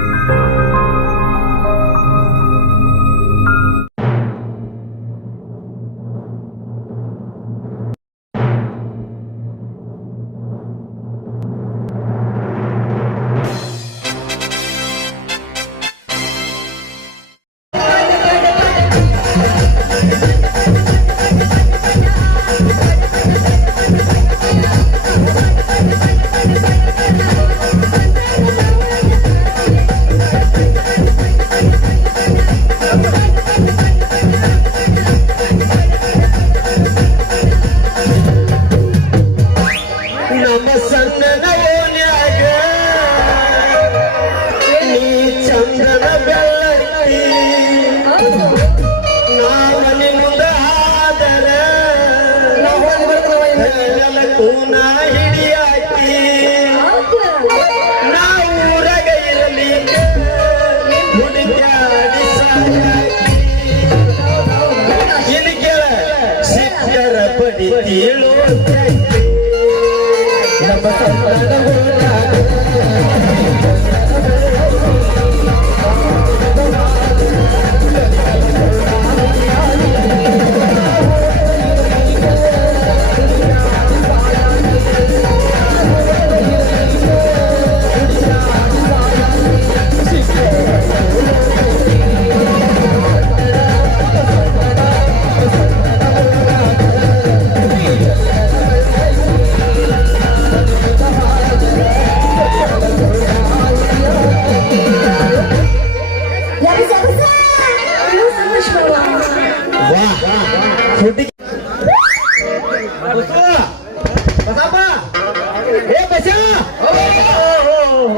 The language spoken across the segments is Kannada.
ನಮ್ಮ ಸಣ್ಣನ ನೀ ಚಂದನ ಬೆಳ್ಳಟ್ಟಿ. ನಾವನಿ ಮುಂದ ಆದರ ಕೂನ ಹಿಡಿಯಾಕಿ. ನಾವು ಊರಾಗ ಇರಲಿಕ್ಕೆ ಹುಡುಕ್ಯಾಡಿ ಸಾಕಾಕಿ. ಇಲ್ಲಿ ಕೇಳ ಶಿಕ್ಷರ ಪಡಿ ತೀಳು. 誰も!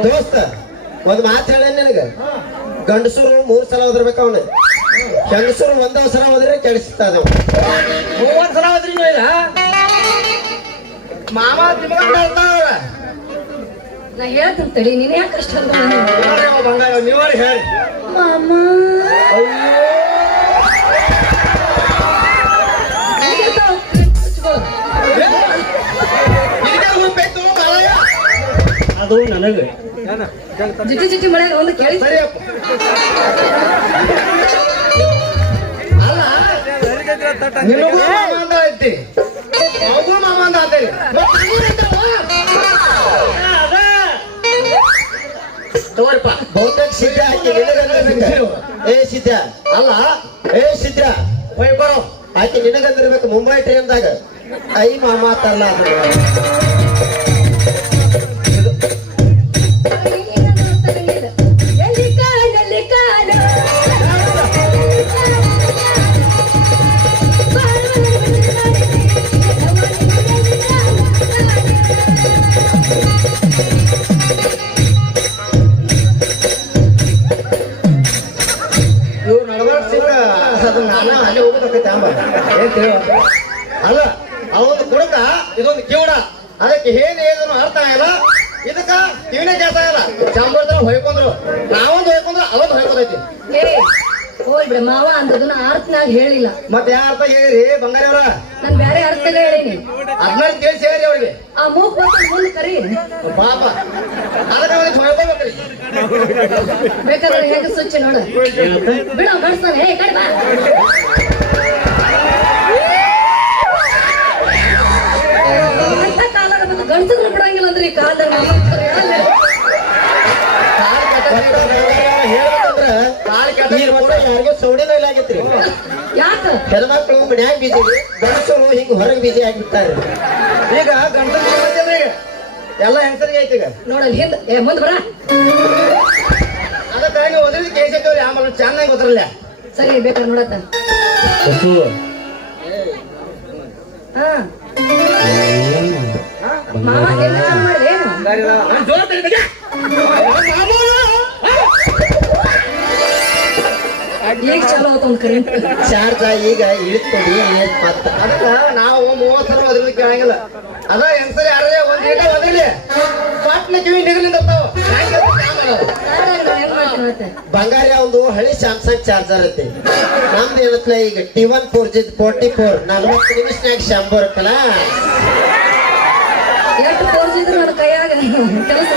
ದೋಸ್ತ ಒಂದ್ ಮಾತು ಹೇಳ ನಿನಗ? ಗಂಡಸರು ಮೂರ್ ಸಲ ಓದಿರ್ಬೇಕ ಅವನ. ಹೆಂಗಸೂರು ಒಂದೇ ಸಲ ಹೋದ್ರೆ ಕೆಡಿಸ್ತಾ ಮೂವತ್ ಸಲ ಹೋದ್ರಿ ಇಲ್ಲ ಮಾಮ ನಾ ಹೇಳ್ತೀನಿ ತಡಿ ನೀನ್ ಯಾಕೆ ಕಷ್ಟ ಅನ್ಕೊಂಡಿ ಬಂಗಾರ ಹೇಳಿ. ಮಾಮ. ಅದು ನನಗೆ. ಜಿಟಿ ಜಿಟಿ ಮಳೆ ಒಂದು ಕೇಳಿ. ಐತಿ. ಅವಗೂ ತಗೋರಿಪ್ಪ. ಬಹುತೇಕ ಸಿದ್ಧ ಆಕೆ ಏ ಸಿದ್ಧ. ಅಲ್ಲ ಏ ಸಿದ್ಧ. ಹೋಯ್ ಬರೋ. ಆಕಿ ನಿನಗಂದಿರ್ಬೇಕು ಮುಂಬೈ ಟ್ರೈನ್ದಾಗ ಐ ಮಾಮಾ ತರ್ಲ ನಾನು ಅಲ್ಲಿ ಹೋಗೋದಕ್ಕೈತೆ ಅಂಬ. ಏನ್ ತಿಳಿವ ಅಲ್ಲ ಅವನು ಕುಡಕ? ಇದೊಂದು ಕಿವುಡ. ಅದಕ್ಕೆ ಏನು ಏನು ಅರ್ಥ ಆಗಲ್ಲ. ಇದಕ್ಕ ಕಿವಿನೇ ಕೆಲಸ ಇಲ್ಲ. ಚಾಂಬರ್ದ್ರ ಹೊಯ್ಕೊಂಡ್ರು. ನಾವೊಂದು ಹೊಯ್ಕೊಂಡ್ರು ಅವೊಂದು ಹೊಯ್ಕೊಂಡೈತಿ ಹೋಲ್ ಬಿಡ ಮಾವ ಅಂತದನ್ನ ಅರ್ಥನಾಗ ಹೇಳಿಲ್ಲ. ಮತ್ತೆ ಯಾವ ಅರ್ಥ ಹೇಳಿರಿ ಬಂಗಾರ ಅವ್ರ? ನಾನು ಬೇರೆ ಅರ್ಥನೇ ಹೇಳೀನಿ. ಅದ್ಮೇಲೆ ತಿಳಿಸಿ ಹೇಳಿ ಅವ್ರಿಗೆ. ಆ ಮೂಗ್ ಬಂದು ಮುಂದೆ ಕರಿ ಪಾಪ. ಅದಕ್ಕೆ ಅವ್ರಿಗೆ ಹೊಯ್ಕೊಬೇಕ್ರಿ ಬೇಕಾದ್ರೆ ಹೆಂಗ ಸ್ವಚ್ಛ ನೋಡು. ಬಿಡ ಬಡ್ಸ್ತಾನೆ. ಹೇ ಕಡೆ ಬಾ. ಗಂಡಸರು ಬಿಡಂಗಿಲ್ಲ ಅಂದ್ರೆ ಈ ಕಾಲದಲ್ಲಿ. ಹೇಳಲ್ಲ. ಕಾಲ್ ಕಟ್ಟ ಯಾರಿಗೆ ಸೌಡಿನ ಇಲ್ಲ ಆಗೈತ್ರಿ. ಯಾಕ? ಹೆಣ್ಮಕ್ಳು ಮನ್ಯಾಗ ಬಿಜಿ ಗಂಡಸರು ಹಿಂಗ ಹೊರಗೆ ಬಿಜಿ ಆಗಿಬಿಟ್ಟಾರೆ ಈಗ ಗಂಡಸರು ಈಗ ಎಲ್ಲ ಹೆಂಗಸರಿಗೆ ಐತಿ ಈಗ? ನೋಡಲ್ ಹಿಂದ ಏ ಮುಂದ್ ಬರ. ಅದಕ್ಕಾಗಿ ಒದ್ರಿದ ಕೇಸ್ ಐತವ್ರಿ ಆಮೇಲೆ ಚೆನ್ನಾಗಿ ಗೊತ್ತಿರಲ್ಲ ಸರಿ ಬೇಕಾದ್ರೆ ನೋಡತ್ತ. ಹಾ. ಮಾವ ಎಲ್ಲ ಮಾಡಿದೆ ಈಗ ಚಲೋ ಆತ ಒಂದ್ ಕರೆಂಟ್ ಚಾರ್ಜ್ ಈಗ ಇಳಿಸ್ಕೊಡಿ ಮತ್ತ ಅದಕ್ಕ ನಾವು ಮೂವತ್ತು ಸಲ ಆಗಿಲ್ಲ ಅದ ಹೆಂಗಸರಿ ಯಾರೇ ಒಂದ್ ಗಂಟೆ ಒದ್ರಿಲಿ ಪಟ್ನ ಕಿವಿ ನಿಗಲಿಂದ ಬಂಗಾರಿ ಒಂದು ಹಳಿ ಸ್ಯಾಮ್ಸಂಗ್ ಚಾರ್ಜರ್ ಐತಿ. ನಮ್ದು ಏನತ್ಲ ಈಗ T one four G forty four ನಲ್ವತ್ತು ನಿಮಿಷನಾಗ ಶಂಬರ್ ಇರುತ್ತಲ್ಲ ಎಷ್ಟು ತೋರಿಸಿದ್ರು ನನ್ನ ಕೈಯಾಗ ಕೆಲಸ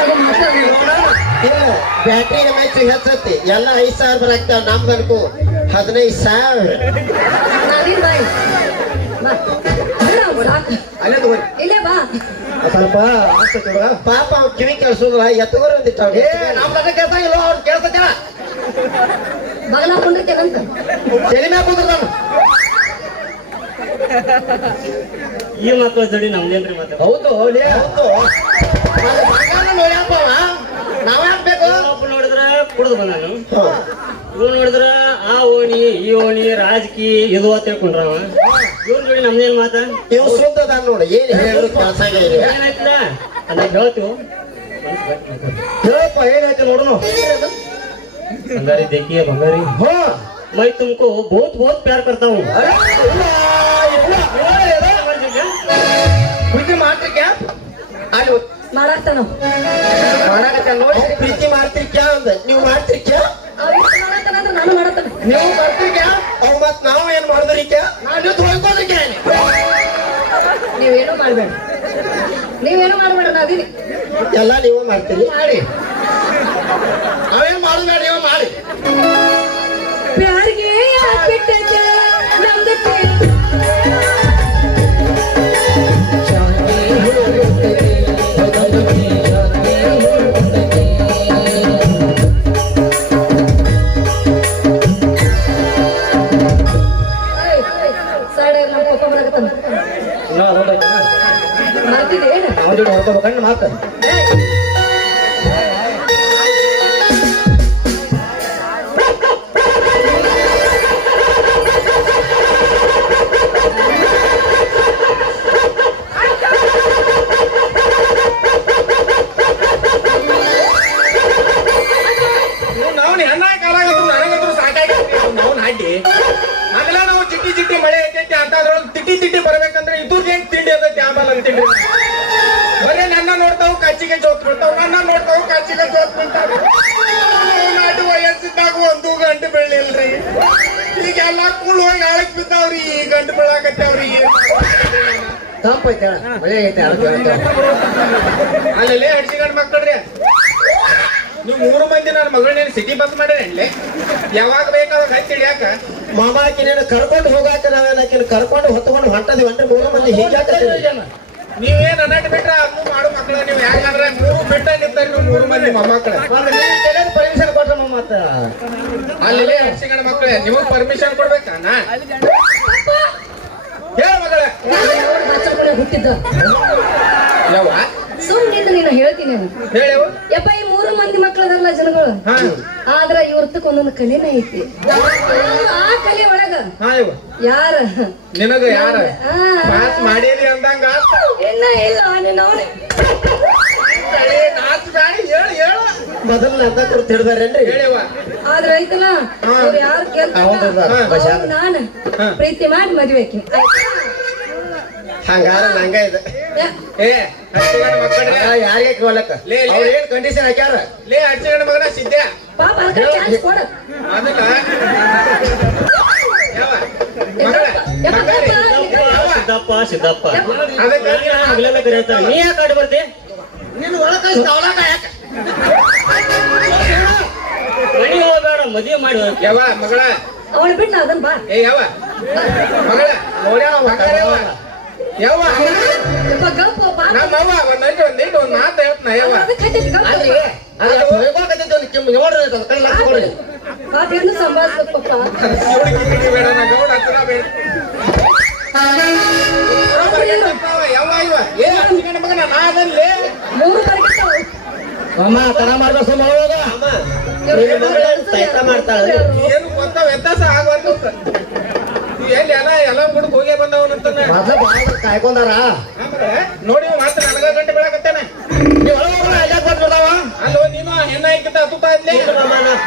ಬ್ಯಾಟ್ರಿ ಮ್ಯಾಚ್ ಹೆಚ್ಚತಿ ಎಲ್ಲ ಐದ್ ಸಾವಿರ ಬರಾಕ್ತಾವ ನಮ್ದು ಅನ್ಕೋ. ಹದಿನೈದು ಸಾವಿರ. ಇಲ್ಲೇ ಬಾ ಸ್ವಲ್ಪ ಪಾಪ ಅವ್ನ ಕಿವಿ ಕೇಳಿಸೋದಿಲ್ಲ ಎತ್ತಗೋರ್ ಒಂದಿಟ್ಟ ಏ ನಮ್ದು ಕೆಲಸ ಇಲ್ಲ ಅವ್ರು ಕೇಳ್ಸತ್ತೇನ ಬಗಲ ಕುಂಡಿರ್ತೇನಂತ ತಲೆ ಮ್ಯಾಗ ಕುಂದ್ರತಾನ ಈ ಮಕ್ಕಳ ಜೋಡಿ ನಮ್ದೇನ್ರಿ ಮತ್ತೆ? ಹೌದು ಹೌದು. ಬಂಗಾರ ನೋಡ್ಯಾಪ ಅವ ನಾವ್ ಯಾಕ್ ಬೇಕು ಒಬ್ಬ ನೋಡಿದ್ರ ಕುಡ್ದು ಬಂದಾನು ಇವ್ ನೋಡಿದ್ರ ಆ ಓಣಿ ಈ ಓಣಿ ರಾಜಕೀಯ ಇದು ಅಂತ ತಿಳ್ಕೊಂಡ್ರ ಅವ ಇವ್ರ ಜೋಡಿ ನಮ್ದೇನ್ ಮಾತ ನೀವು ಶುದ್ಧ ಅದಾನ ನೋಡಿ ಏನ್ ಹೇಳಿದ್ರು ಕೆಲಸ ಇಲ್ಲ ಏನಾಯ್ತದ ಅದ ಹೇಳ್ತೀವಿ ಹೇಳಪ್ಪ ಏನಾಯ್ತು ನೋಡೋಣ ಬಂಗಾರಿ देखिए ಬಂಗಾರಿ ಹಾ मैं तुमको बहुत बहुत प्यार करता हूँ ಅರೆ, ಇಲ್ಲ, ಇಲ್ಲ, ಇಲ್ಲ, ಪ್ರೀತಿ ಮಾಡ್ತಿರ್ಕ್ಯಾ ಅಲ್ಲಿ ಮಾಡಾಕ್ತಾನ ಪ್ರೀತಿ ಮಾಡ್ತಿರ್ಕ್ಯಾ ಅಂದ. ನೀವು ಮಾಡ್ತಿರ್ಕ್ಯಾ ಕ್ಯಾ ನೀವು ಮಾಡ್ತಿರ್ಕ್ಯಾ ಅವ್ ಮತ್ ನಾವು ಏನ್ ಮಾಡಿದ್ರಿಕ್ಯಾ ನಾವು ತೊಳ್ಕೋದ್ರಿಕ್ಯಾ ನೀವೇನು ಮಾಡ್ಬೇಡ. ನೀವೇನು ಮಾಡ್ಬೇಡ ನಾ ಅದೀನಿ ಎಲ್ಲ ನೀವು ಮಾಡ್ತೀರಿ? ಮಾಡಿ. ಜೋಡಿ ಹೊಡ್ಕೋಬೇಕಂಡ್ ಮಾತ ಕಚ್ಚಿಗೆ ಜೋತ್ ಬಿಡ್ತಾವ ನಾಟಿ ವಯಸ್ಸಿದ್ದಾಗ ಒಂದು ಗಂಟೆ ಈಗ ಎಲ್ಲ ಕೂಳ್ ಹೋಗಿ ಆಳಕ್ ಬಿದ್ದಾವ್ರಿ ಈ ಗಂಟು ಬೀಳಾಕತ್ತಾವ್ರಿ ತಂಪೈತೆ ಮಳೆ ಐತೆ ಅದಕ್ಕೆ ಹೇಳ್ತೇವೆ. ಅಲ್ಲೇ ಹಡ್ಸಿ ಗಂಡ ಮಕ್ಕಳ್ರಿ ನೀವು ಮೂರು ಮಂದಿ ನನ್ನ ಮಗಳನ್ನ ಸಿಟಿ ಬಸ್ ಮಾಡ್ರಿ ಯಾವಾಗ ಬೇಕಾದಾಗ ಹಚ್ಚಿ ಯಾಕ ಮಾಮ ಆಕಿನೇನು ಕರ್ಕೊಂಡು ಹೋಗಾಕ ನಾವೆಲ್ಲ ಆಕಿನ ಕರ್ಕೊಂಡು ಹೊತ್ಕೊಂಡು ಹೊಂಟದಿ ಅಂದ್ರೆ ಮೂರು ಮಂದಿ ಹೀಗಾಕತ್ತೀರಿ ನೀವೇನ್ ಅನ್ನಟ್ ಬಿಟ್ಟರೆ ಅದನ್ನು ಮಾಡು ಮಕ್ಕಳ ನೀವು ಯಾಕಂದ್ರೆ ಮೂರು ಬಿಟ್ಟ ನಿಂತಾರೆ ನೀವು ಮೂರು ಮಂದಿ ಮೊಮ್ಮಕ್ಕಳ. ಪರ್ಮಿಷನ್ ಕೊಟ್ರ ಮತ್ತ ಅಲ್ಲಿ ಸಿಗಣ ಮಕ್ಕಳೇ ನಿಮಗೆ ಪರ್ಮಿಷನ್ ಕೊಡ್ಬೇಕಾ ಹೇಳ ಮಗಳೇ. ಹುಟ್ಟಿದ್ದ. ಯಾವ ಸುಮ್ಮನಿದ್ದು ನೀನು ಹೇಳ್ತೀನಿ ನಾನು. ಮಕ್ಕಳದಾರಲ್ಲ ಜನಗಳು? ಆದ್ರ ಇವ್ರದಕ್ ಒಂದೊಂದು ಕಲೆನೇ ಐತಿ. ಆ ಕಲೆ ಒಳಗ ಯಾರ? ನಿನಗ ಯಾರ? ಮಾಡೀರಿ ಅಂದಂಗ ಇನ್ನ ಇಲ್ಲ ನೀನು ಕುರ್ತು ಹಿಡ್ದಾರೇನ್ರಿ? ಆದ್ರ ಐತಲ್ಲ ಅವ್ರು ಯಾರು. ನಾನು. ಪ್ರೀತಿ ಮಾಡಿ ಮದ್ವೆ ಹಂಗಾರ ನಂಗ ಇದೆ. ಏ ಯಾರಿಗೆ ಕೇಳಕ್ಕ ಲೇ, ಲೇ. ಅವ್ರ ಏನ್ ಕಂಡೀಷನ್ ಹಾಕ್ಯಾರ? ಲೇ ಹಡ್ಸಿಗಣ ಮಗನ ಸಿದ್ಧ. ಪಾಪ ಅದಕ್ಕೆ ಚಾನ್ಸ್ ಕೊಡ. ಅದಕ್ಕ? ಯಾವ? ಮಗಳ ಯಪ್ಪ, ಬಂಗಾರಿ ಯಪ್ಪ, ಸಿದ್ದಪ್ಪ ಸಿದ್ದಪ್ಪ. ಅದಕ್ಕ? ಹಗಲೆಲ್ಲ ಕರೆಯುತ್ತಾರೆ ನೀ ಯಾಕೆ ಆಡಿ ಬರ್ತಿ? ನೀನು ಒಳ ಕಳಿಸ್ತಾ ಅವಲಾಗ ಯಾಕ? ಮನಿ ಹೋಗಬೇಡ ಮದುವೆ ಮಾಡಿ ಯಾವ ಮಗಳ? ಅವಳ ಬಿಟ್ಟು ಅದನ್ ಬಾ. ಏ ಯಾವ? ಮಗಳ? ನೋಡ್ಯಾಳ ಅವ ಯಾವ ಯಾವ ಯಪ್ಪ ಗಪ್ಪ ಬಾ ನಮ್ಮ ಅವ್ವ ಒಂದೈತಿ ಒಂದೈತಿ ಒಂದು ಮಾತು ಹೇಳ್ತಾನ ಯಾವ ಅದಕ್ಕೆ ಹತ್ತೈತಿ ಗಪ್ಪ ಅಲ್ರಿ ಅದು? ಹೊಯ್ಕೊಳಕತ್ತೈತಿ ಒಂದು ಕಿಮ್ಮಿ. ನೋಡ್ರಿ ಅದು ಕೈ ಲಾಕ್ ಕೊಡ್ರಿ ಪಾಪ. ಎಂದು ಸಂಭಾಳಿಸ್ಬೇಕಪ್ಪ ಇವಳಿಗೆ ಕಿವಿಗೆ ಬೇಡ ನಾ ಗೌಡ ಹತ್ರ ಬೇಡ. ಯಾವ ಇವ? ಮಗನ ನಾ ಅದನ್ಲೇ ಮೂರು ಬರ್ಗಿರ್ತಾವ ಅಮ್ಮ ತನ ಸೈತ ಮಾಡ್ತಾಳ. ಏನು ಗೊತ್ತ ವ್ಯತ್ಯಾಸ ಆಗುವಂತ ಎಲ್ಲಿ ಎಲ್ಲ ಎಲ್ಲ ಬಿಟ್ಟು ಹೋಗೇ ಬಂದವನಂತ ಮೊದ್ಲು ಬಾಳ ಕಾಯ್ಕೊಂಡಾರ? ನೋಡಿ ಮಾತ್ರ ನನಗ ಗಂಟೆ ಬೆಳಕತ್ತೇನೆ. ಅಲ್ಲೋ ನೀನು ಹೆಣ್ಣ ಹತ್ತುತ್ತಾ ಇದ್ಲಿ?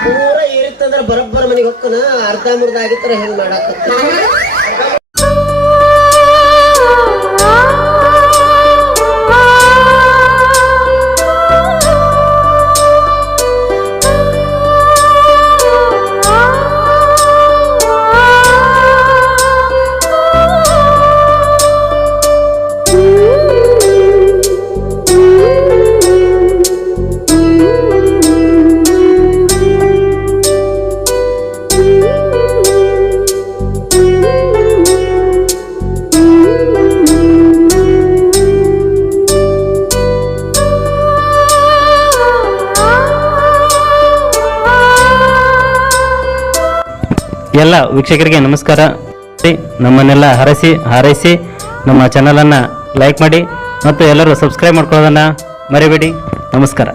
ಪೂರ ಏರಿತ್ತಂದ್ರ ಬರಬ್ಬರ ಮನೆಗೆ ಹೋಗ್ತಾನ ಅರ್ಧ ಮುರ್ಧ ಆಗಿತ್ತರ ಹೆಂಗ್ ಮಾಡಾಕ ಎಲ್ಲ ವೀಕ್ಷಕರಿಗೆ ನಮಸ್ಕಾರ. ನಮ್ಮನ್ನೆಲ್ಲ ಹರಸಿ, ಹಾರೈಸಿ ನಮ್ಮ ಚಾನಲನ್ನು ಲೈಕ್ ಮಾಡಿ ಮತ್ತು ಎಲ್ಲರೂ ಸಬ್ಸ್ಕ್ರೈಬ್ ಮಾಡ್ಕೊಳ್ಳೋದನ್ನು ಮರಿಬೇಡಿ. ನಮಸ್ಕಾರ.